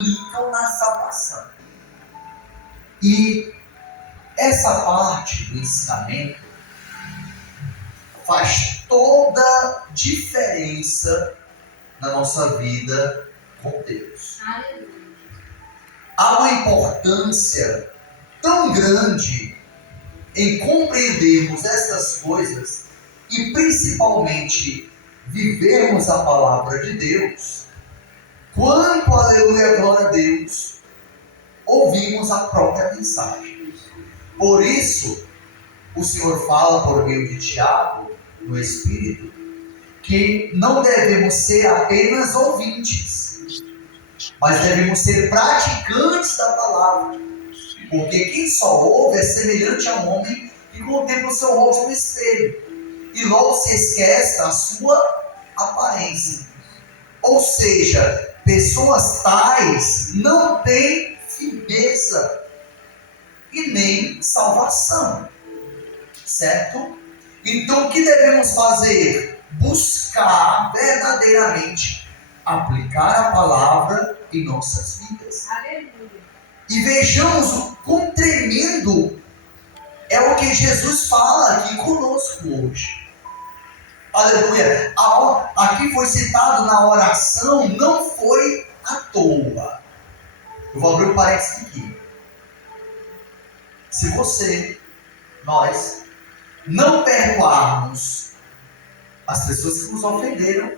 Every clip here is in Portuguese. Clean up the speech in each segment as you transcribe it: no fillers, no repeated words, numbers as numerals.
implicam na salvação. E essa parte do ensinamento faz toda diferença na nossa vida com Deus. Há uma importância tão grande em compreendermos estas coisas e principalmente vivermos a palavra de Deus, quanto, aleluia, glória a Deus, ouvimos a própria mensagem. Por isso, o Senhor fala por meio de Tiago, no Espírito, que não devemos ser apenas ouvintes, mas devemos ser praticantes da palavra. Porque quem só ouve é semelhante a um homem que contempla o seu rosto no espelho e logo se esquece da sua aparência. Ou seja, pessoas tais não têm firmeza e nem salvação, certo? Então o que devemos fazer? Buscar verdadeiramente aplicar a palavra em nossas vidas. Aleluia. E vejamos o quão tremendo é o que Jesus fala aqui conosco hoje. Aleluia. Aqui foi citado na oração, não foi à toa. Eu vou abrir um parênteses aqui. Se você, nós, não perdoarmos as pessoas que nos ofenderam,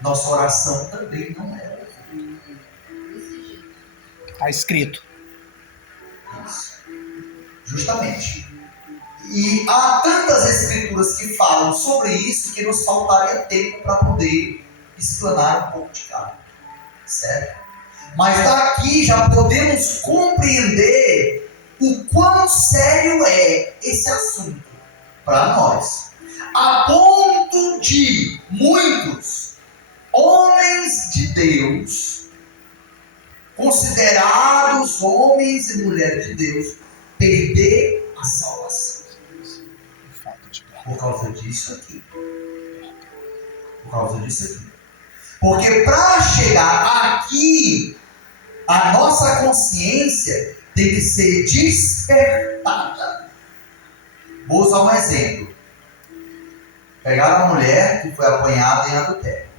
nossa oração também não é ouvida. Está escrito. Isso. Justamente. E há tantas escrituras que falam sobre isso que nos faltaria tempo para poder explanar um pouco de cada. Certo? Mas daqui já podemos compreender o quão sério é esse assunto para nós. A ponto de muitos homens de Deus, considerados homens e mulheres de Deus, perder a salvação. Por causa disso aqui. Por causa disso aqui. Porque para chegar aqui, a nossa consciência tem que ser despertada. Vou usar um exemplo. Pegaram uma mulher que foi apanhada em adultério.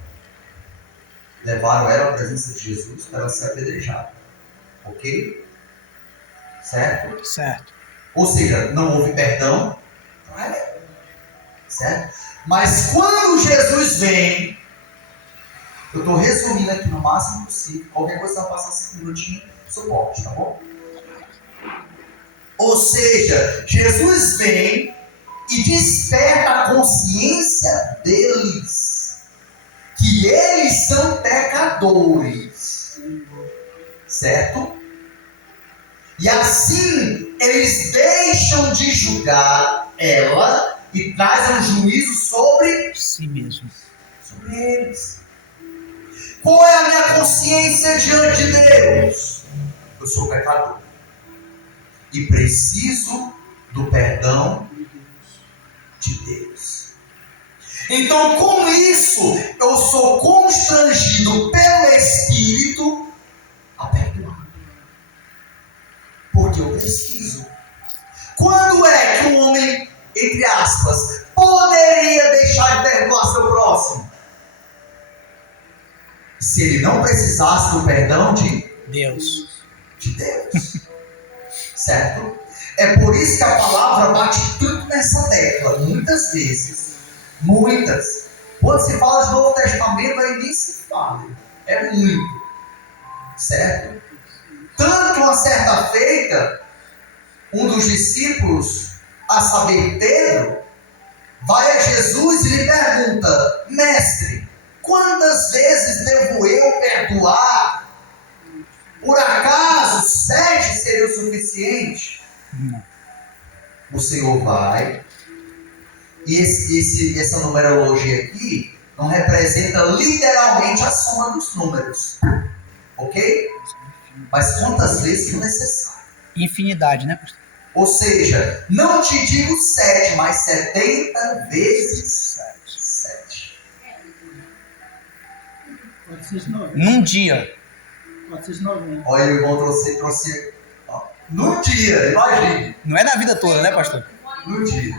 Levaram ela à presença de Jesus para ela ser apedrejada. Ok? Certo? Certo. Ou seja, não houve perdão para ela. Certo? Mas quando Jesus vem, eu estou resumindo aqui no máximo possível, qualquer coisa vai passar 5 minutinhos, suporte, tá bom? Ou seja, Jesus vem e desperta a consciência deles, que eles são pecadores, certo? E assim, eles deixam de julgar ela e trazem um juízo sobre si mesmo. Sobre eles. Qual é a minha consciência diante de Deus? Eu sou pecador. E preciso do perdão de Deus. Então, com isso, eu sou constrangido pelo Espírito a perdoar. Porque eu preciso. Quando é que um homem, entre aspas, poderia deixar de perdoar seu próximo? Se ele não precisasse do perdão de Deus. De Deus. Certo? É por isso que a palavra bate tanto nessa tecla, muitas vezes. Muitas. Quando se fala de Novo Testamento, aí nem se fala. É muito. Certo? Tanto uma certa feita, um dos discípulos, a saber, Pedro, vai a Jesus e lhe pergunta: Mestre, quantas vezes devo eu perdoar? Por acaso 7 seria o suficiente? Não. O Senhor vai, e essa numerologia aqui não representa literalmente a soma dos números. Ok? Mas quantas vezes for necessário? Infinidade, né, pastor? Ou seja, não te digo 7, mas 70 vezes 7. Num dia. 490. Olha, o irmão trouxe ó, no dia, imagine. Não é na vida toda, né, pastor? No dia.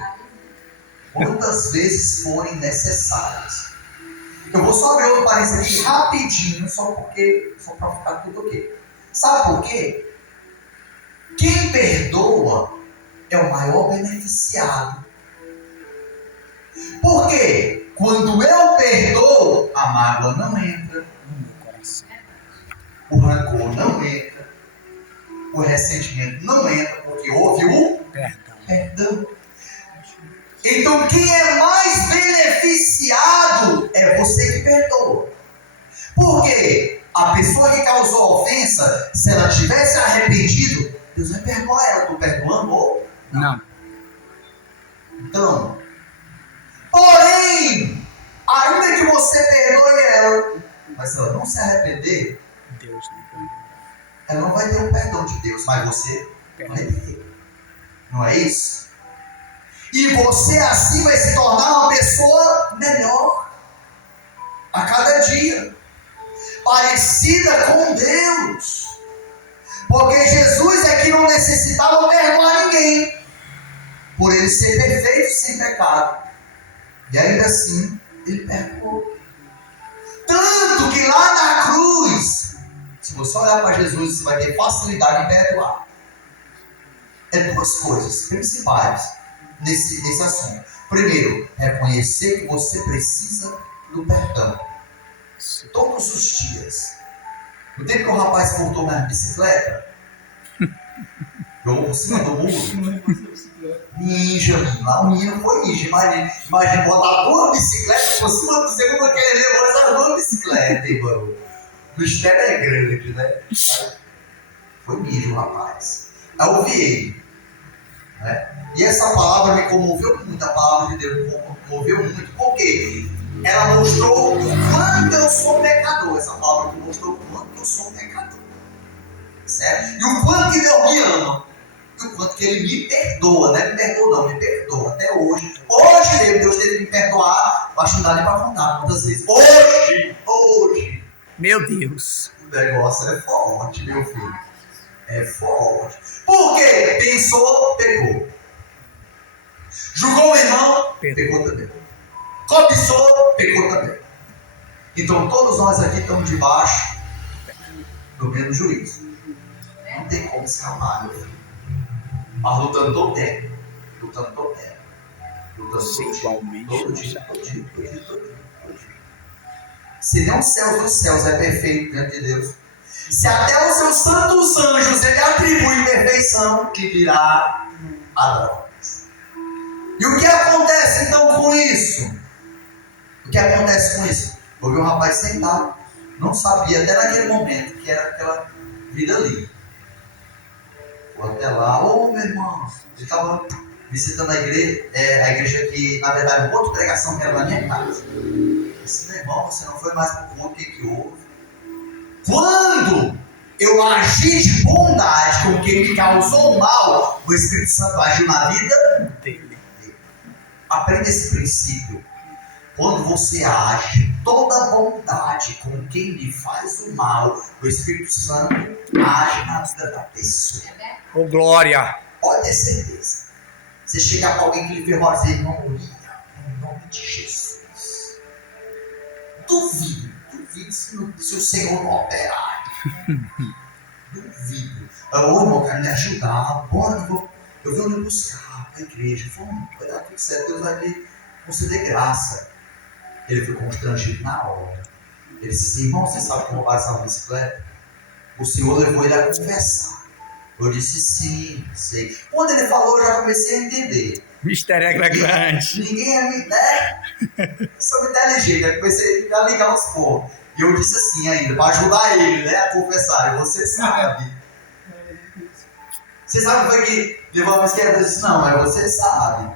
Quantas vezes forem necessárias. Eu vou só abrir outro parênteses aqui rapidinho, só para ficar tudo ok. Sabe por quê? Quem perdoa é o maior beneficiado. Por quê? Quando eu perdoo, a mágoa não entra, o rancor não entra, o ressentimento não entra, porque houve o perdão. Então quem é mais beneficiado é você que perdoa. Por quê? A pessoa que causou a ofensa, se ela tivesse arrependido, Deus vai perdoar ela. Estou perdoando ou não? Então, porém, ainda que você perdoe ela, mas se ela não se arrepender, Deus não perdoa. Ela não vai ter o perdão de Deus, mas você vai ter. Não é isso? E você assim vai se tornar uma pessoa melhor a cada dia, parecida com Deus. Porque Jesus é que não necessitava perdoar ninguém, por ele ser perfeito sem pecado. E ainda assim, ele perdoou. Tanto que lá na cruz, se você olhar para Jesus, você vai ter facilidade em perdoar. É duas coisas principais nesse assunto. Primeiro, reconhecer que você precisa do perdão. Todos os dias. No tempo que o rapaz montou na bicicleta, jogou por cima do muro. Ninja, lá o menino foi ninja. Imagina botar duas bicicletas por cima do segundo que ele levou essas duas bicicletas, irmão. O mistério é grande, né? Foi ninja o rapaz. Aí eu ouvi ele. Né? E essa palavra me comoveu muito, a palavra de Deus me comoveu muito, porque ela mostrou o quanto eu sou pecador. Essa palavra me mostrou o quanto eu sou pecador. Certo? E o quanto que Deus me ama. E o quanto que Ele me perdoa. Não é me perdoa, não, me perdoa. Até hoje. Hoje mesmo, Deus teve que me perdoar. Acho que não dá nem para contar quantas vezes. Hoje. Meu Deus. O negócio é forte, meu filho. É forte. Por quê? Pensou, pecou. Julgou o irmão, pecou também. Cobiçou, pecou também. Então todos nós aqui estamos debaixo do mesmo juízo. Não tem como escapar, meu filho. Mas lutando todo tempo. Lutando todo tempo. Lutando todo dia. Todo dia. Se nem o céu dos céus é perfeito diante de Deus, se até os seus santos anjos ele atribui perfeição, que virá a nós. E o que acontece então com isso? O que acontece com isso? Eu vi um rapaz sentado, não sabia até naquele momento que era aquela vida ali. Vou até lá, ô meu irmão, ele estava visitando a igreja que na verdade uma outra pregação que era na minha casa. Eu disse, meu irmão, você não foi mais pro culto, o que houve? Quando eu agi de bondade com quem me causou mal, o Espírito Santo agiu na vida dele. Aprenda esse princípio. Quando você age toda bondade com quem lhe faz o mal, o Espírito Santo age na vida da pessoa. Ô, glória! Pode ter certeza. Você chegar para alguém que lhe ferrou e dizer, irmão, no nome de Jesus. Duvido se o Senhor não operar. Duvido. Ô, irmão, quero me ajudar. Bora, eu vou lhe buscar para a igreja. Vamos, vai dar tudo certo. Deus vai lhe conceder graça. Ele foi constrangido na hora. Ele disse, irmão, você sabe como roubar essa bicicleta? O Senhor levou ele a conversar. Eu disse, sim, sei. Quando ele falou, eu já comecei a entender. Mistério é grande. Ninguém é me né? Sou inteligente, eu comecei a ligar os pontos. E eu disse assim ainda, para ajudar ele, né, a confessar. Você sabe. Você sabe o que foi que levou a esquerda? Eu disse, não, mas você sabe.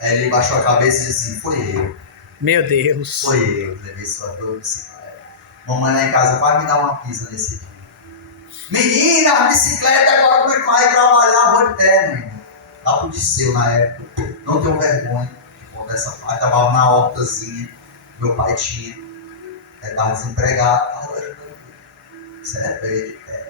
Aí ele baixou a cabeça e disse assim, foi eu. Meu Deus. Foi eu, levei sua dor bicicleta. Mamãe lá em casa vai me dar uma pisa nesse dia. Menina, a bicicleta agora como é que vai trabalhar? Vou de terno, irmão. Dá pro Disseu na época. Não tenho vergonha de contar essa parte. Tava na hortazinha. Meu pai tinha. Estava desempregado. Você é doido, é.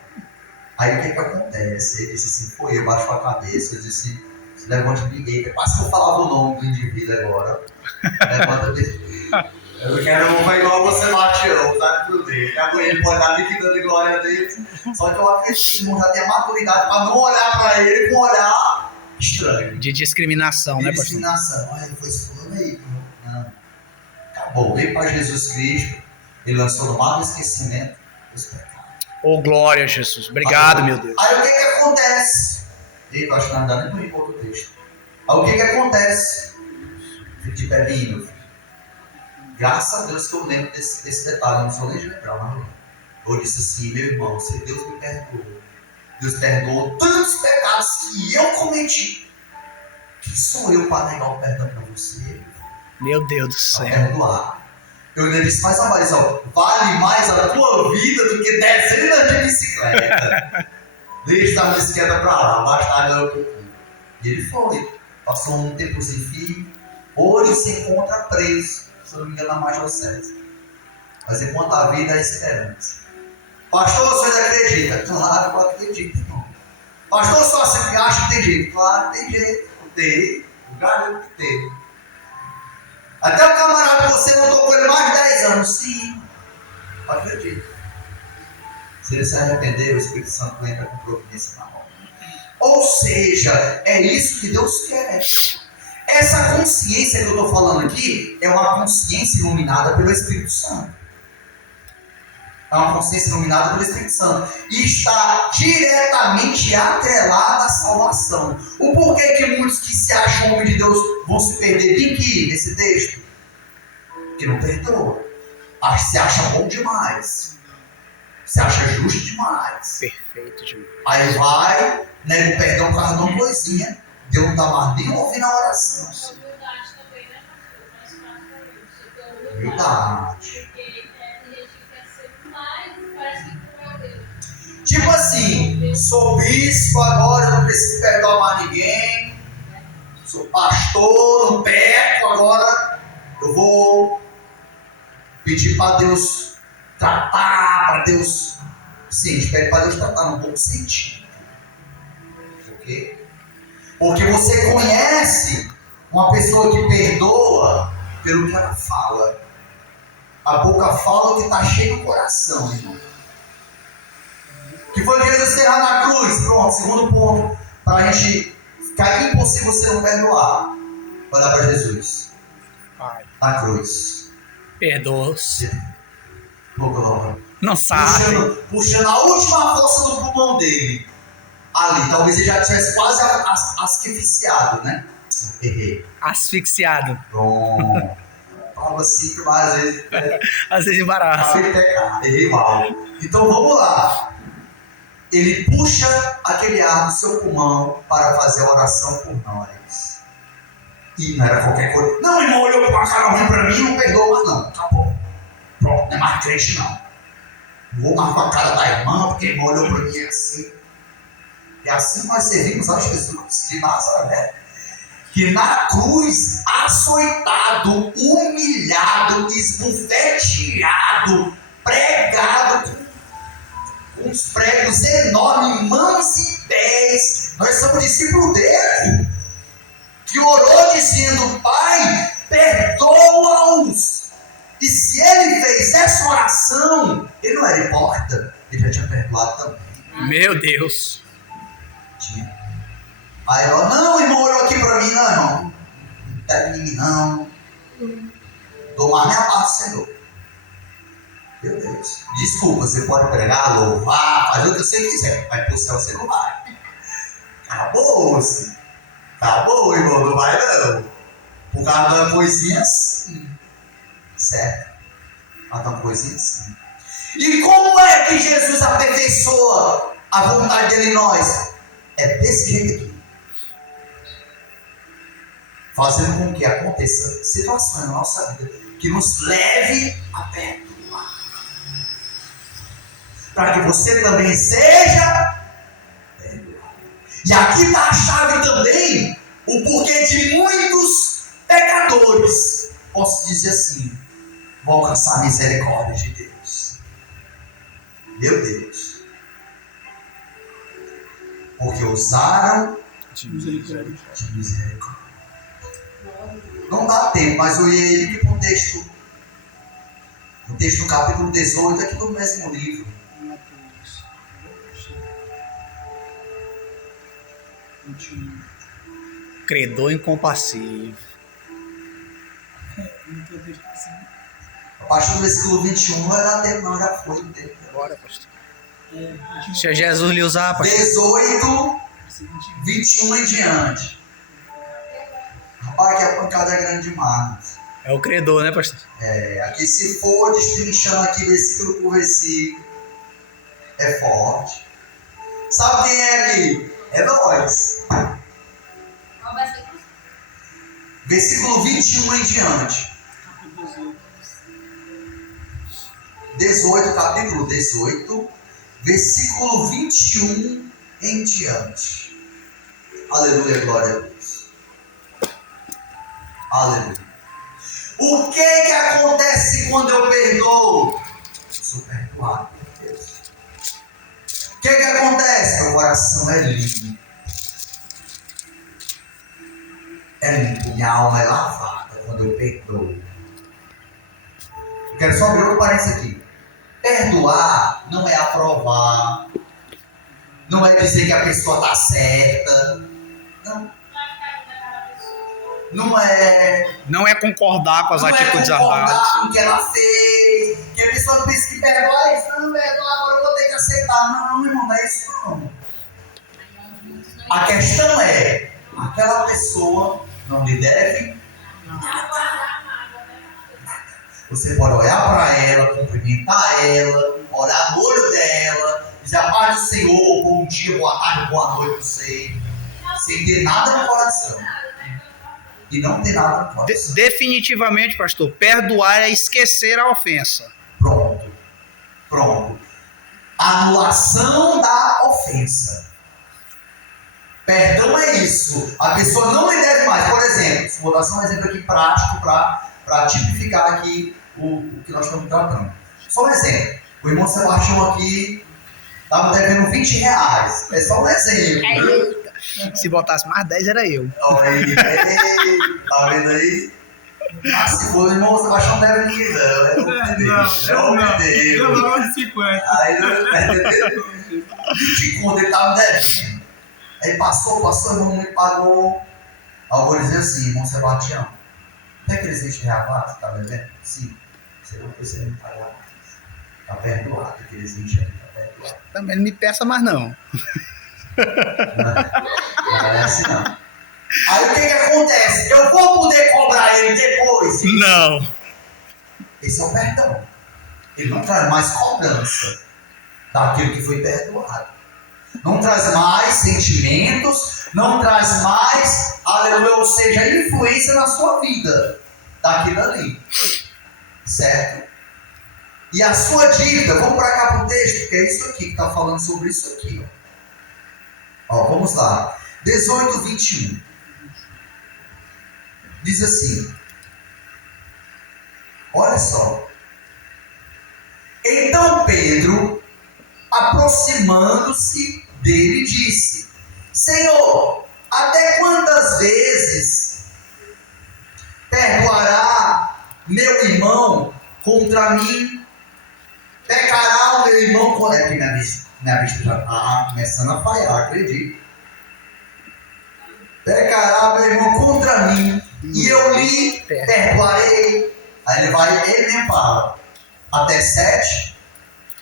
Aí o que acontece? Ele disse assim, foi, eu baixo a cabeça, eu disse, se levante ninguém, quase que eu falava o nome do indivíduo agora. Levanta dele. Eu quero, vai igual você Mateus, sabe tudo dele. Ele pode dar liquidando de glória a Deus. Só que eu acredito que o irmão já tem a maturidade para não olhar para ele com um olhar estranho. De discriminação, né, pastor? Discriminação. Olha, foi esse fulano aí. Não. Acabou. Veio para Jesus Cristo. Ele lançou no mar do esquecimento os pecados. Oh, glória a Jesus. Obrigado, meu Deus. Aí o que acontece? Eita, acho que não dá nem para ir para outro texto. Aí o que acontece? Fique de pé, meu filho. Graças a Deus que eu lembro desse detalhe. Eu não sou nem de lembrar, mas eu lembro. Eu disse assim, meu irmão, se Deus me perdoou, Deus perdoou tantos pecados que eu cometi. Quem sou eu para negar o perdão para você? Meu Deus do céu. Perdoar. Eu ainda disse mais uma vez, ó, vale mais a tua vida do que dezenas de bicicleta. Deixa a bicicleta pra lá, basta ganhar o pouquinho. E ele foi. Passou um tempo sem filho. Hoje se encontra preso, se eu não me engano, na Major César. Mas enquanto a vida é esperança. Pastor, o senhor acredita? Claro, eu acredito. Não. Pastor, só você acha que tem jeito? Claro, tem jeito. Tem. O garoto que tem. Até o camarada que você não tocou ele mais de 10 anos. Sim. Eu acredito. Se ele se arrepender, o Espírito Santo entra com providência na mão. Ou seja, é isso que Deus quer. Essa consciência que eu estou falando aqui é uma consciência iluminada pelo Espírito Santo. É uma consciência iluminada pelo Espírito Santo. E está diretamente atrelada à salvação. O porquê que muitos que se acham homens de Deus vão se perder de quê nesse texto? Que não perdoa. Se acha bom demais. Se acha justo demais. Perfeito demais. Aí vai, nega o perdão por causa de uma coisinha. Deus não está mais nem ouvindo a oração. Humildade também, né, pastor? Mais fácil isso. Humildade. Porque tem gente que quer ser mais e parece que não é Deus. Tipo assim, sou bispo agora, eu não preciso perdoar mais ninguém. Sou pastor, não peco, agora eu vou pedir para Deus tratar, para Deus. Sim, a gente pede para Deus tratar no bom sentido. Por quê? Porque você conhece uma pessoa que perdoa pelo que ela fala. A boca fala o que está cheio no coração, irmão. Que foi Jesus será na cruz. Pronto, segundo ponto. Para a gente ficar impossível você não perdoar. Olhar para Jesus. Pai. Na cruz. Perdoa-os. Glória. Não sabe. Puxando a última força do pulmão dele. Ali. Talvez ele já tivesse quase asfixiado, né? Errei. Asfixiado. Pronto. Fala assim que às vezes. Às vezes embaraça. Errei mal. Então vamos lá. Ele puxa aquele ar do seu pulmão para fazer a oração por nós. E não era qualquer coisa. Não, irmão, olhou com a cara ruim para mim, não perdoa mais não. Acabou. Pronto, não é mais crente não. Não vou mais com a cara da irmã, porque irmão olhou para mim assim. E assim nós servimos a Jesus de Nazaré. Que na cruz, açoitado, humilhado, esbofeteado, pregado com uns pregos enormes, mãos e pés. Nós somos discípulos dele, que orou dizendo: Pai, perdoa-os. E se ele fez essa oração, ele não era hipócrita, ele já tinha perdoado também. Meu Deus. Tinha. Aí ela: não, irmão, olhou aqui pra mim, não, irmão. Não pega em mim, não. Dou mais minha parte do Senhor. Meu Deus. Desculpa, você pode pregar, louvar, fazer o que você quiser, mas pro céu você não vai. Acabou-se. Acabou, irmão, não vai não. Por causa de uma coisinha assim. Certo? Por causa de uma coisinha assim. E como é que Jesus aperfeiçoa a vontade dele em nós? É desse jeito aqui. Fazendo com que aconteça situações na nossa vida que nos leve a perdoar. Para que você também seja perdoado. E aqui está a chave também, o porquê de muitos pecadores, posso dizer assim, vão alcançar a misericórdia de Deus. Meu Deus. Porque usaram De de misericórdia. Não dá tempo, mas eu ia ir para o texto do capítulo 18, aqui do mesmo livro. Credor incompassível. A partir do versículo 21 não vai dar tempo, não, já foi o tempo. Bora, pastor. Deixa Jesus lhe usar, pastor. 18, 21 em diante. Rapaz, que a pancada é grande demais. É o credor, né, pastor? Aqui se for destrinchando aqui versículo por versículo, é forte. Sabe quem é aqui? É nós. Qual vai ser? Versículo 21 em diante. 18, capítulo 18, versículo 21 em diante. Aleluia, glória a Deus. Aleluia. O que acontece quando eu perdoo? Sou perdoado por Deus. O que acontece? Meu coração é limpo. É limpo, minha alma é lavada quando eu perdoo. Eu quero só abrir outro parênteses aqui. Perdoar não é aprovar, não é dizer que a pessoa está certa, Não é concordar com as atitudes não é concordar armadas. com o que ela fez, que a pessoa pensa que perdoar isso, não perdoar, agora eu vou ter que aceitar. Não, irmão, não é isso não. A questão é, aquela pessoa não lhe deve nada. Você pode olhar para ela, cumprimentar ela, olhar no olho dela, dizer a paz do Senhor, bom dia, boa tarde, boa noite para você, sem ter nada no coração. E não ter nada no coração. Definitivamente, pastor, perdoar é esquecer a ofensa. Pronto. Anulação da ofensa. Perdão é isso. A pessoa não lhe deve mais. Por exemplo, vou dar só um exemplo aqui prático para tipificar aqui o que nós estamos tratando. Só um exemplo. O irmão Sebastião aqui estava devendo R$20. É só um exemplo. Se botasse mais 10 era eu. Tá vendo aí? Ah, se for o irmão Sebastião deve ninguém não. É homem de Deus. É homem de Deus. Eu vou de 50. Aí não 20 conto ele estava devendo. Aí passou, o irmão me pagou. Aí eu vou dizer assim, irmão Sebastião, tem aqueles R$20 lá que você está devendo? Sim. Você não precisa me pagar mais. Está perdoado, aqueles 20 anos, está perdoado. Também não me peça mais não. Não é assim não. Aí o que acontece? Eu vou poder cobrar ele depois? Não. Esse é o perdão. Ele não traz mais cobrança daquilo que foi perdoado. Não traz mais sentimentos, não traz mais, aleluia, ou seja, influência na sua vida daquilo ali. Certo? E a sua dívida, vamos para cá para o texto, que é isso aqui, que está falando sobre isso aqui. Ó, vamos lá. 18, 21. Diz assim. Olha só. Então Pedro, aproximando-se dele, disse: Senhor, até quantas vezes perdoará meu irmão contra mim? Pecará o meu irmão contra... É que minha vista já está começando a falhar, acredito. Pecará meu irmão contra mim e eu lhe perdoarei. Aí ele mesmo fala, até 7.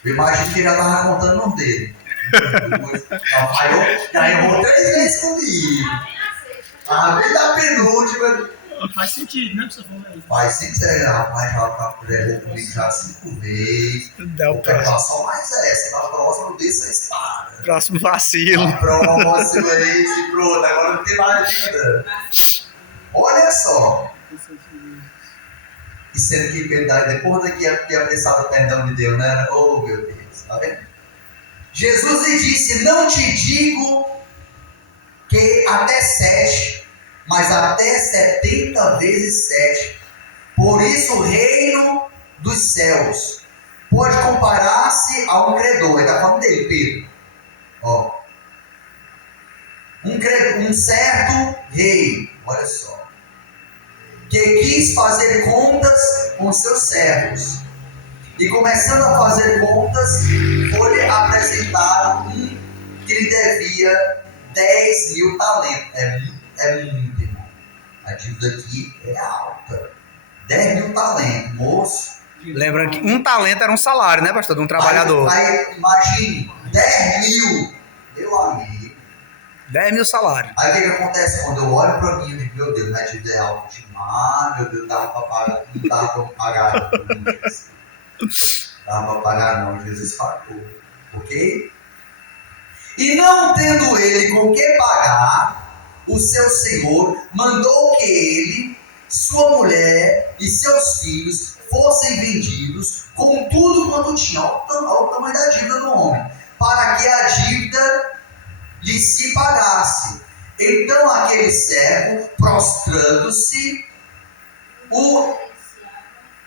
Eu imagino que ele já estava contando o nome dele. Já errou 3 vezes comigo. A vez da penúltima. Faz sentido, né? Que você falou aí. Faz sentido, rapaz, já errou comigo já 5 vezes. Vou perdoar só mais essa. Na próxima eu desço a espada. Próximo vacilo. Na próxima aí, se pronto, agora não tem mais vida. Olha só. E sendo que depois daqui ia pensar no perdão de Deus, né? Oh, meu Deus, tá vendo? Jesus lhe disse: não te digo que até 7, mas até 70 vezes 7. Por isso o reino dos céus pode comparar-se a um credor. Ele está falando dele, Pedro. Ó. Um certo rei, olha só, que quis fazer contas com seus servos. E começando a fazer contas, foi-lhe apresentado um que lhe devia 10.000 talentos. É muito, irmão. A dívida aqui é alta. 10.000 talentos, moço. Lembra que um talento era um salário, né, pastor? De um trabalhador. Aí imagine, 10.000, meu amigo. 10.000 salários. Aí o que acontece? Quando eu olho pra mim, eu digo, meu Deus, minha dívida é alta demais, meu Deus, dava pra pagar, não dava pra pagar. Dava pra pagar não, Jesus pagou. Ok? E não tendo ele com que pagar, o seu senhor mandou que ele, sua mulher e seus filhos fossem vendidos com tudo quanto tinha. Olha o tamanho da dívida do homem. Para que a dívida lhe se pagasse. Então aquele servo, prostrando-se, o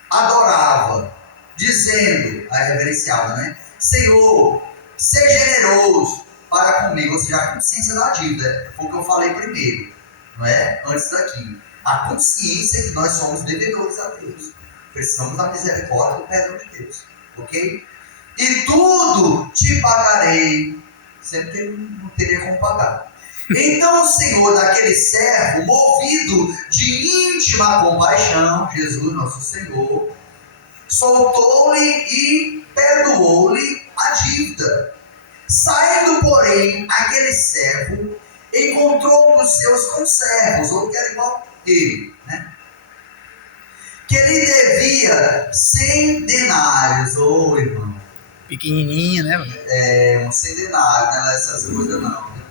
adorava, dizendo, aí reverenciava, né? Senhor, seja generoso para comigo. Ou seja, a consciência da dívida, foi o que eu falei primeiro, não é? Antes daqui. A consciência que nós somos devedores a Deus. Precisamos da misericórdia e do perdão de Deus. Ok? E tudo te pagarei. Sempre que ele não teria como pagar. Então o Senhor daquele servo, movido de íntima compaixão, Jesus nosso Senhor, soltou-lhe e perdoou-lhe a dívida. Saindo, porém, aquele servo encontrou um dos seus conservos, outro que era igual a ele, né? Que ele devia 100 denários, irmão. Pequenininha, né? Um 100 denários, né? Essas coisas não. Né?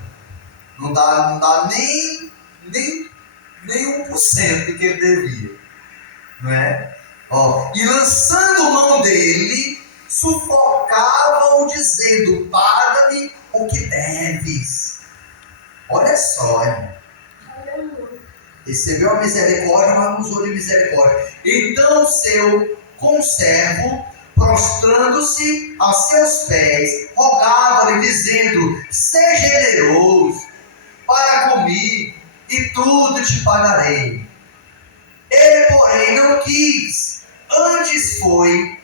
Não dá nem 1% do que ele devia. Não é? E lançando mão dele, sufocavam dizendo, paga-me o que deves. Olha só, irmão. Recebeu a misericórdia, mas não usou de misericórdia. Então seu conservo, prostrando-se a seus pés, rogava-lhe, dizendo, seja generoso para comigo, e tudo te pagarei. Ele, porém, não quis, antes foi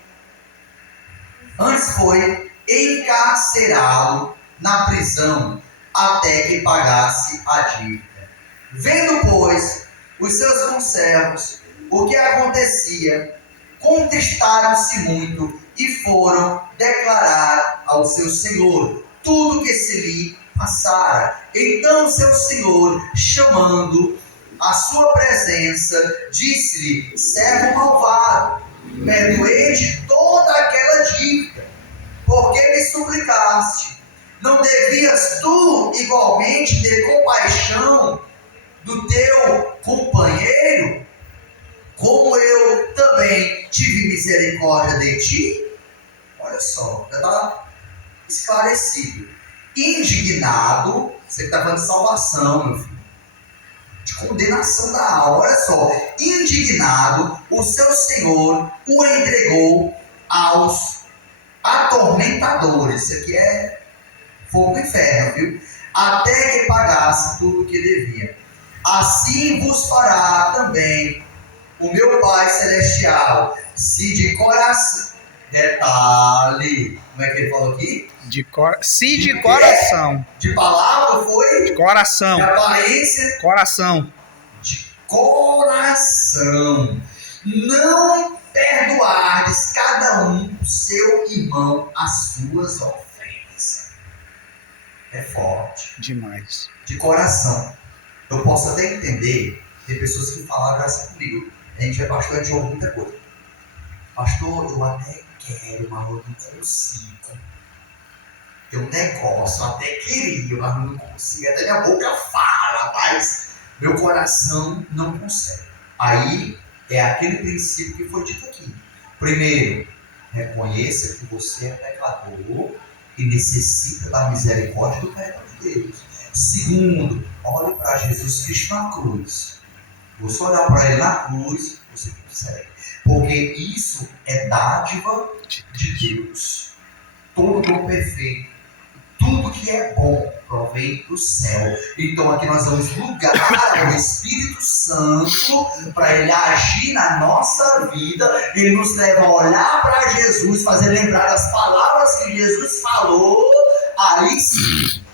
encarcerá-lo na prisão, até que pagasse a dívida. Vendo, pois, os seus conservos o que acontecia, contristaram-se muito e foram declarar ao seu senhor tudo que se lhe passara. Então seu senhor, chamando a sua presença, disse-lhe, servo malvado, perdoei-te toda aquela dívida, porque me suplicaste. Não devias tu igualmente ter compaixão do teu companheiro, como eu também tive misericórdia de ti? Olha só, já está esclarecido. Indignado, você está falando de salvação, meu filho, de condenação da alma. Olha só, indignado, o seu senhor o entregou aos atormentadores. Isso aqui é fogo do inferno, viu? Até que pagasse tudo o que devia. Assim vos fará também o meu Pai Celestial, se de coração. Detalhe, como é que ele falou aqui? De coração. De palavra foi? De coração. De aparência? Coração. De coração. Não perdoardes cada um o seu irmão as suas ofensas. É forte. Demais. De coração. Eu posso até entender, tem pessoas que falaram assim comigo. A gente é pastor, a gente ouve muita coisa. Pastor, eu até quero, mas eu não consigo. Tem um negócio, eu até queria, mas não consigo. Até minha boca fala, mas meu coração não consegue. Aí é aquele princípio que foi dito aqui. Primeiro, reconheça que você é pecador e necessita da misericórdia e do perdão de Deus. Segundo, olhe para Jesus Cristo na cruz. Você olhar para ele na cruz, você consegue. Porque isso é dádiva de Deus. Todo dom perfeito, tudo que é bom provém do céu. Então aqui nós damos lugar ao Espírito Santo para ele agir na nossa vida. Ele nos leva a olhar para Jesus, fazer lembrar as palavras que Jesus falou. Aí sim,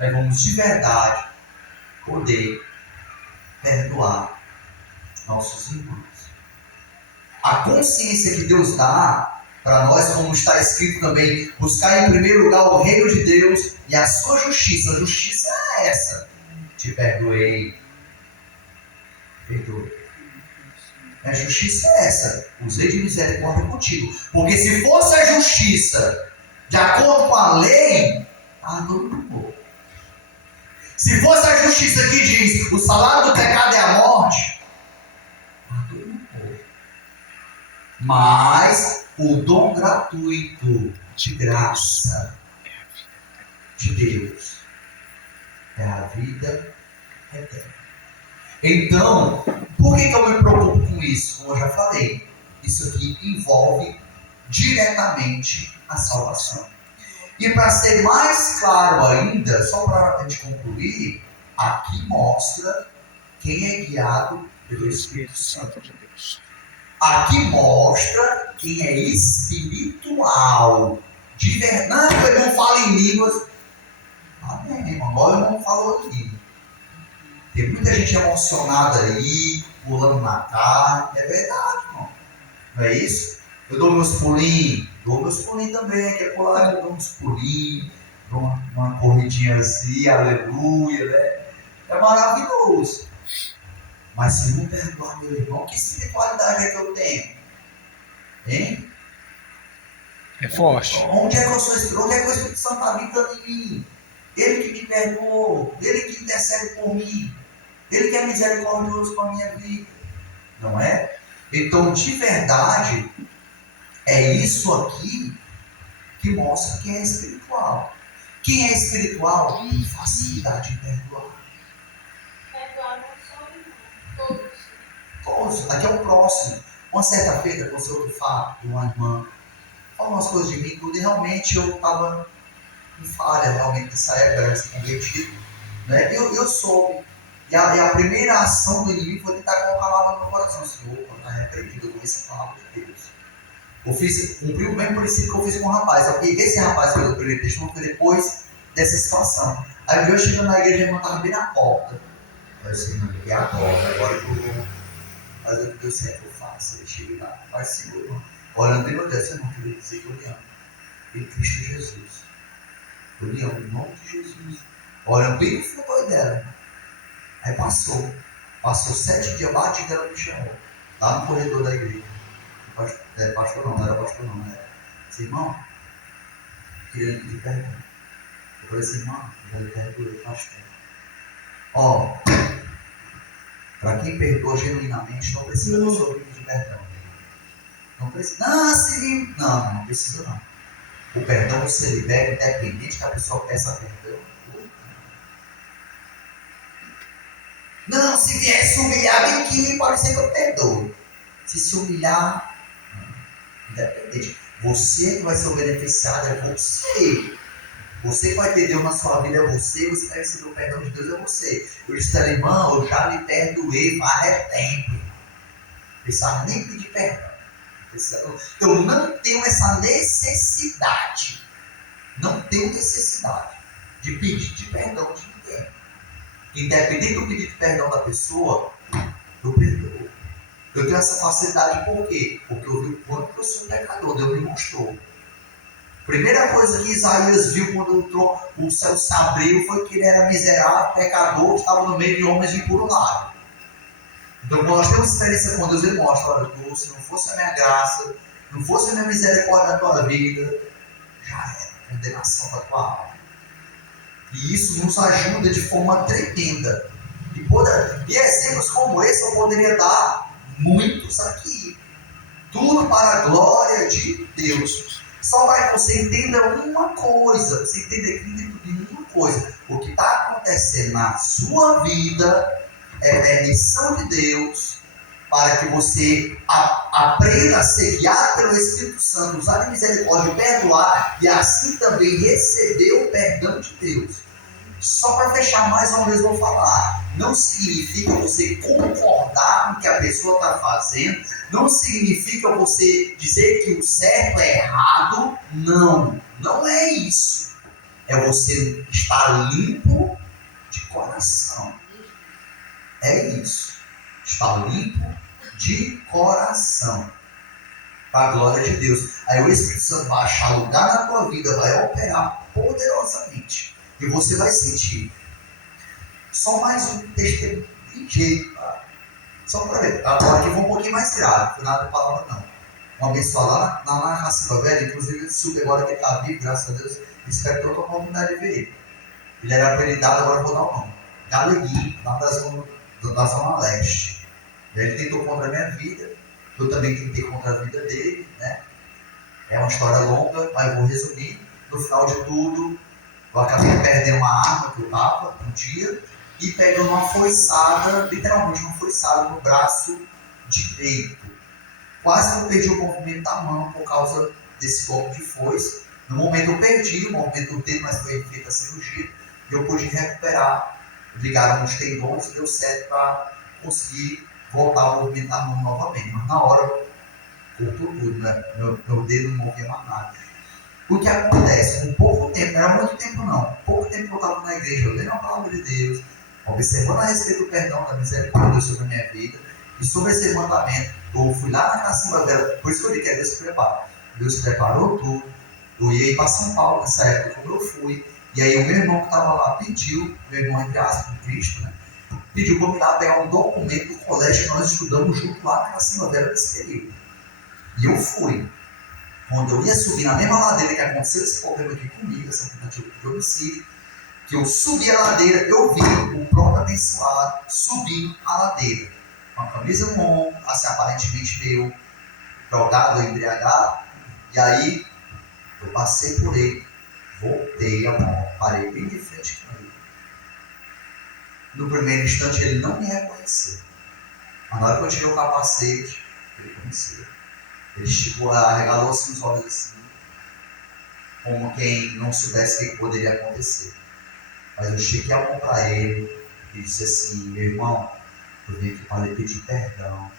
nós vamos de verdade poder perdoar nossos irmãos. A consciência que Deus dá para nós, como está escrito também, buscar em primeiro lugar o reino de Deus e a sua justiça. A justiça é essa. Te perdoei. Perdoe. A justiça é essa. Usei de misericórdia contigo. Porque se fosse a justiça de acordo com a lei, todo mundo. Se fosse a justiça que diz o salário do pecado é a morte, todo mundo. Mas o dom gratuito de graça de Deus é a vida eterna. Então, por que eu me preocupo com isso? Como eu já falei, isso aqui envolve diretamente a salvação. E para ser mais claro ainda, só para a gente concluir, aqui mostra quem é guiado pelo Espírito Santo de Deus. Aqui mostra quem é espiritual. De verdade, o irmão fala em línguas. Amém, irmão. Agora o irmão falou em língua. Tem muita gente emocionada aí, pulando na carne. É verdade, irmão. Não é isso? Eu dou meus pulinhos também. Quer pular? Eu dou uns pulinhos, dou uma corridinha assim, aleluia, né? É maravilhoso. Mas se não perdoar meu irmão, que espiritualidade é que eu tenho? Hein? É forte. Onde é que eu sou espiritual? Onde é que o Espírito Santo está habitando em mim? Ele que me perdoou, ele que intercede por mim, ele que é misericordioso com a minha vida. Não é? Então, de verdade, é isso aqui que mostra quem é espiritual. Quem é espiritual tem facilidade em perdoar. Perdoar não só todos. Todos. Aqui é o próximo. Uma certa feita, com seu outro fato, de uma irmã, falou umas coisas de mim, tudo, e realmente eu estava em falha, realmente, nessa época, era esse convertido. Né? Eu soube. E a primeira ação do inimigo foi tentar colocar lá no meu coração. Senhor, eu estou repreendido com essa palavra de Deus. Eu cumpri o mesmo princípio que eu fiz com o rapaz. Só que esse rapaz que eu dei o primeiro testemunho foi depois dessa situação. Aí eu chegando na igreja, a irmã estava bem na porta. Eu disse, não, e agora? Agora que eu vou fazer o que Deus quer que eu faça. Eu cheguei lá, Pai Senhor, irmão. Olhando bem, meu Deus, eu não queria dizer que eu lhe amo. Em Cristo Jesus. Eu lhe amo em nome de Jesus. Olhando bem no fundo dela. Aí passou 7 dias, bate dela me chamou. Lá no corredor da igreja. Pastor não era pastor não, era. Disse, irmão, queria lhe pedir perdão. Eu falei assim, irmão, eu já lhe perdoei, pastor. Ó, para quem perdoa genuinamente, não precisa do seu livro de perdão. Não precisa. Não precisa não. O perdão você libera independente que a pessoa peça perdão. Não, se vier se humilhar bem aqui, pode ser que eu perdoe. Se humilhar, independente. Você que vai ser o beneficiado é você. Você que vai ter Deus na sua vida é você. Você vai receber o perdão de Deus é você. Eu disse, irmão, eu já lhe perdoei faz tempo. Não precisava nem pedir perdão. Eu não tenho essa necessidade. Não tenho necessidade de pedir perdão de ninguém. Independente do pedido de perdão da pessoa, eu perdoo. Eu tenho essa facilidade por quê? Porque eu vi o quanto eu sou um pecador, Deus me mostrou. Primeira coisa que Isaías viu quando entrou, o céu se abriu, foi que ele era miserável, pecador, estava no meio de homens de impuro lábio. Então, quando nós temos experiência com Deus, ele mostra, olha, Deus, se não fosse a minha graça, não fosse a minha misericórdia na tua vida, já era condenação para a tua alma. E isso nos ajuda de forma tremenda. E exemplos como esse eu poderia dar muitos aqui. Tudo para a glória de Deus. Só para que você entenda uma coisa, você entenda aqui de uma coisa. O que está acontecendo na sua vida é permissão de Deus para que você aprenda a ser guiado pelo Espírito Santo, usar a misericórdia e perdoar, e assim também receber o perdão de Deus. Só para fechar, mais uma vez vou falar, não significa você concordar com o que a pessoa está fazendo, não significa você dizer que o certo é errado, não é isso. É você estar limpo de coração. É isso. Estar limpo de coração. Para a glória de Deus. Aí o Espírito Santo vai achar lugar na tua vida, vai operar poderosamente. E você vai sentir. Só mais um testemunho. Só para ver. Agora aqui vou um pouquinho mais grave. Não foi nada de palavra não. Uma vez só lá na Cacimba Velha, inclusive ele subiu agora que ele está vivo, graças a Deus. Espero que eu tenha a oportunidade de ver ele. Ele era apelidado, agora eu vou dar o nome. Galegui, lá da Zona Leste. Ele tentou contra a minha vida. Eu também tentei contra a vida dele, né? É uma história longa, mas eu vou resumir. No final de tudo, eu acabei perdendo uma arma que eu tava um dia e pegando uma foiçada, literalmente uma foiçada no braço direito. Quase que eu perdi o movimento da mão por causa desse golpe de foice. No momento eu perdi o movimento do dedo, mas foi feita a cirurgia e eu pude recuperar. Ligaram os tendões e deu certo para conseguir voltar ao movimento da mão novamente. Mas na hora, cortou tudo, né? Meu dedo não movia mais nada. O que acontece? Com pouco tempo, não era muito tempo não, pouco tempo que eu estava na igreja, eu lendo a palavra de Deus, observando a respeito do perdão, da misericórdia sobre a minha vida, e sobre esse mandamento, eu fui lá na Cacimba Velha, por isso que eu disse que Deus se prepara. Deus preparou tudo, eu ia ir para São Paulo nessa época, quando eu fui, e aí o meu irmão que estava lá pediu, meu irmão entre aspas, Cristo, né? Pediu para eu ir lá pegar um documento do colégio que nós estudamos junto lá na Cacimba Velha nesse período. E eu fui. Quando eu ia subir na mesma ladeira que aconteceu esse problema aqui comigo, essa tentativa de homicídio, que eu subi a ladeira, eu vi o próprio abençoado subindo a ladeira. Com a camisa no ombro, assim, aparentemente meio drogado ou embriagado. E aí, eu passei por ele, voltei a mão, parei bem de frente com ele. No primeiro instante, ele não me reconheceu. Mas na hora que eu tirei o capacete, ele conheceu. Ele arregalou assim os olhos assim, como quem não soubesse o que poderia acontecer. Mas eu cheguei a mão para ele e disse assim: meu irmão, eu vim aqui para lhe pedir perdão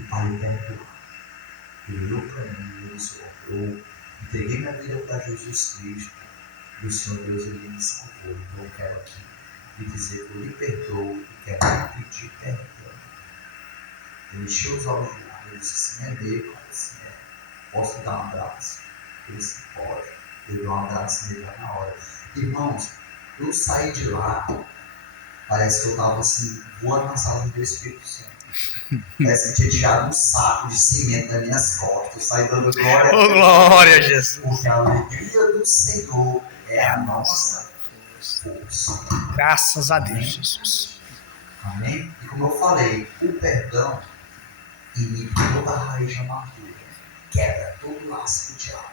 e para lhe perdoar. Ele olhou para mim, ele se orou, entreguei minha vida para Jesus Cristo e o Senhor Deus ele me salvou. Então eu quero aqui lhe dizer que eu lhe perdoo e quero lhe pedir perdão. Ele encheu os olhos de lágrimas, ele disse assim: é meu, pai, assim é. Posso lhe dar um abraço? Ele disse: pode. Eu dei um abraço nele lá na hora. Irmãos, eu saí de lá, parece que eu estava assim, voando na sala do Espírito Santo. Parece que tinha tirado um saco de cimento das minhas costas. Eu saí dando glória a Deus. Glória a Jesus. Porque a alegria do Senhor é a nossa força. Graças a Deus, Jesus. Amém? E como eu falei, o perdão inibe toda a raiz de amargura, quebra todo o laço do diabo,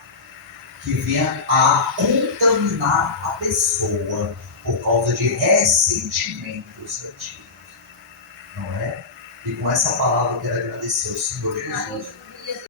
que venha a contaminar a pessoa por causa de ressentimentos antigos. Não é? E com essa palavra eu quero agradecer ao Senhor Jesus